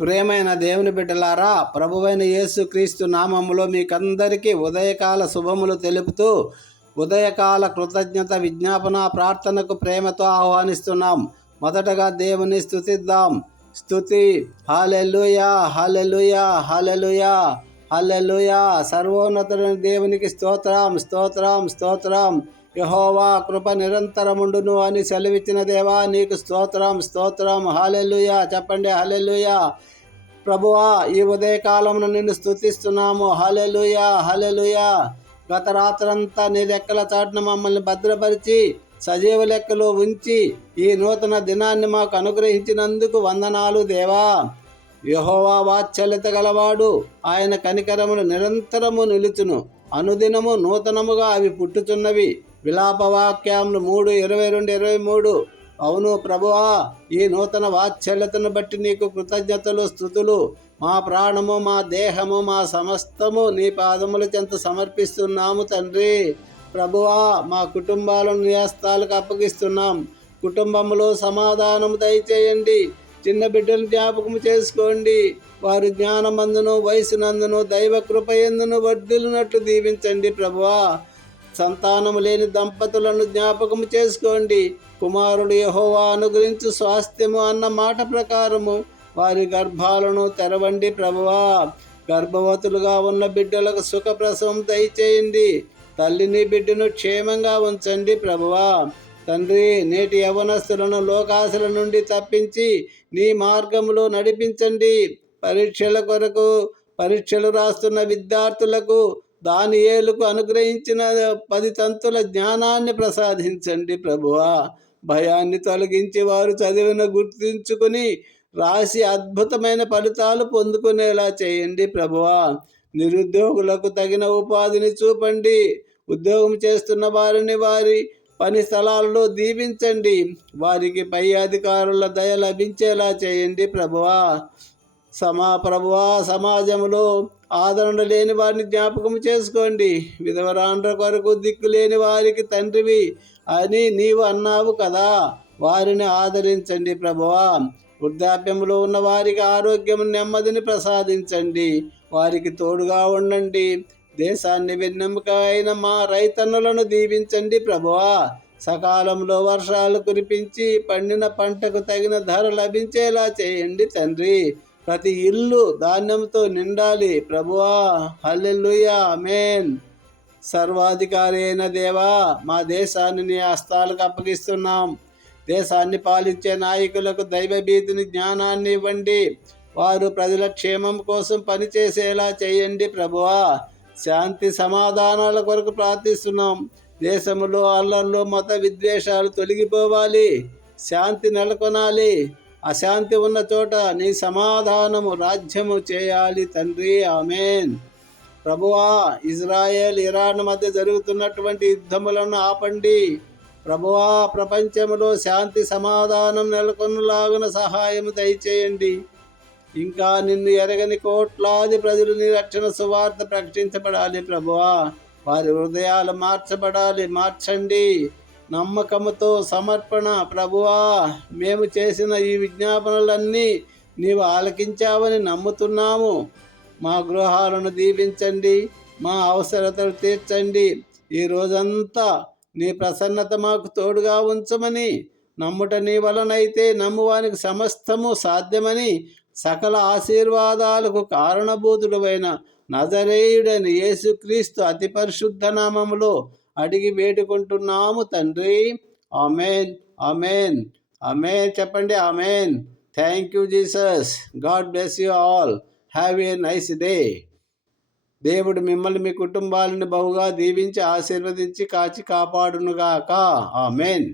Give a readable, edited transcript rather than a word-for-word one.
ప్రియమైన దేవుని బిడ్డలారా, ప్రభువైన యేసుక్రీస్తు నామములో మీకందరికీ ఉదయకాల శుభములు తెలుపుతూ ఉదయకాల కృతజ్ఞత విజ్ఞాపన ప్రార్థనకు ప్రేమతో ఆహ్వానిస్తున్నాం. మొదటగా దేవుని స్తుతిద్దాం. స్తుతి హల్లెలూయా, హల్లెలూయా, హల్లెలూయా, హల్లెలూయా. సర్వోన్నతుడైన దేవునికి స్తోత్రం, స్తోత్రం, స్తోత్రం. యెహోవా కృప నిరంతరముండును అని సెలవిచ్చిన దేవా, నీకు స్తోత్రం, స్తోత్రం. హల్లెలూయా చెప్పండి, హల్లెలూయా. ప్రభువా, ఈ ఉదయకాలంలో నిన్ను స్తుతిస్తున్నాము. హల్లెలూయా, హల్లెలూయా. గత రాత్రంతా నీ లెక్కల చాటున మమ్మల్ని భద్రపరిచి సజీవ లెక్కలో ఉంచి ఈ నూతన దినాన్ని మాకు అనుగ్రహించినందుకు వందనాలు దేవా. యెహోవా వాత్సల్యత గలవాడు, ఆయన కనికరములు నిరంతరము నిలుచును. అనుదినము నూతనముగా అవి పుట్టుచున్నవి. విలాపవాక్యములు 3:22-23. అవును ప్రభువా, ఈ నూతన వాత్సల్యతను బట్టి నీకు కృతజ్ఞతలు, స్తుతులు. మా ప్రాణము, మా దేహము, మా సమస్తము నీ పాదముల చెంత సమర్పిస్తున్నాము తండ్రి. ప్రభువా, మా కుటుంబాలను నీ హస్తాలకు అప్పగిస్తున్నాం. కుటుంబంలో సమాధానము దయచేయండి. చిన్న బిడ్డలు జ్ఞాపకం చేసుకోండి. వారు జ్ఞానమందును వయసునందును దైవ కృపయందును వర్ధిల్లునట్లు దీవించండి ప్రభువా. సంతానము లేని దంపతులను జ్ఞాపకము చేసుకోండి. కుమారుడు యెహోవా అనుగ్రహించు స్వాస్థ్యము అన్న మాట ప్రకారము వారి గర్భాలను తెరవండి ప్రభువా. గర్భవతులుగా ఉన్న బిడ్డలకు సుఖప్రసవం దయచేయండి. తల్లిని బిడ్డను క్షేమంగా ఉంచండి ప్రభువా. తండ్రి, నేటి యవనస్తులను లోకాశల నుండి తప్పించి నీ మార్గంలో నడిపించండి. పరీక్షలు రాస్తున్న విద్యార్థులకు దానియేలుకు అనుగ్రహించిన 10 తంతుల జ్ఞానాన్ని ప్రసాదించండి ప్రభువా. భయాన్ని తొలగించి వారు చదివిన గుర్తుంచుకుని రాసి అద్భుతమైన ఫలితాలు పొందుకునేలా చేయండి ప్రభువా. నిరుద్యోగులకు తగిన ఉపాధిని చూపండి. ఉద్యోగం చేస్తున్న వారిని వారి పని స్థలాలలో దీవించండి. వారికి పై అధికారుల దయ లభించేలా చేయండి ప్రభువా. సమాజంలో ఆదరణ లేని వారిని జ్ఞాపకం చేసుకోండి. విధవరాండ్ర కొరకు దిక్కు లేని వారికి తండ్రివి అని నీవు అన్నావు కదా, వారిని ఆదరించండి ప్రభువా. వృద్ధాప్యంలో ఉన్న వారికి ఆరోగ్యం, నెమ్మదిని ప్రసాదించండి. వారికి తోడుగా ఉండండి. దేశాన్ని వెన్నెముక అయిన మా రైతన్నులను దీవించండి ప్రభువా. సకాలంలో వర్షాలు కురిపించి పండిన పంటకు తగిన ధర లభించేలా చేయండి తండ్రి. ప్రతి ఇల్లు ధాన్యంతో నిండాలి ప్రభువా. హల్లెలూయా, ఆమేన్. సర్వాధికారి అయిన దేవా, మా దేశాన్ని నీ హస్తాలకు అప్పగిస్తున్నాం. దేశాన్ని పాలించే నాయకులకు దైవభీతిని, జ్ఞానాన్ని ఇవ్వండి. వారు ప్రజల క్షేమం కోసం పనిచేసేలా చేయండి ప్రభువా. శాంతి సమాధానాల కొరకు ప్రార్థిస్తున్నాం. దేశంలో అల్లర్లు, మత విద్వేషాలు తొలగిపోవాలి. శాంతి నెలకొనాలి. అశాంతి ఉన్న చోట నీ సమాధానము రాజ్యము చేయాలి తండ్రి. ఆమేన్. ప్రభువా, ఇజ్రాయెల్ ఇరాన్ మధ్య జరుగుతున్నటువంటి యుద్ధములను ఆపండి ప్రభువా. ప్రపంచంలో శాంతి సమాధానం నెలకొనలాగున సహాయము దయచేయండి. ఇంకా నిన్ను ఎరగని కోట్లాది ప్రజలు నీ రక్షణ సువార్త ప్రకటించబడాలి ప్రభువా. వారి హృదయాలు మార్చండి. నమ్మకముతో సమర్పణ ప్రభువా. మేము చేసిన ఈ విజ్ఞాపనలన్నీ నీవు ఆలకించావని నమ్ముతున్నాము. మా గృహాలను దీవించండి. మా అవసరతలు తీర్చండి. ఈ రోజంతా నీ ప్రసన్నత మాకు తోడుగా ఉంచమని నమ్ముట నీ వలనైతే నమ్మువానికి సమస్తము సాధ్యమని సకల ఆశీర్వాదాలకు కారణభూతుడైన నజరేయుడైన యేసుక్రీస్తు అతి పరిశుద్ధ నామములో అడిగి వేడుకుంటున్నాము తండ్రి. ఆమేన్, ఆమేన్, ఆమేన్ చెప్పండి, amen. Thank you Jesus. God bless you all. Have a nice day. దేవుడు మిమ్మల్ని, మీ కుటుంబాలను బహుగా దీవించి ఆశీర్వదించి కాచి కాపాడునుగాక. ఆమేన్.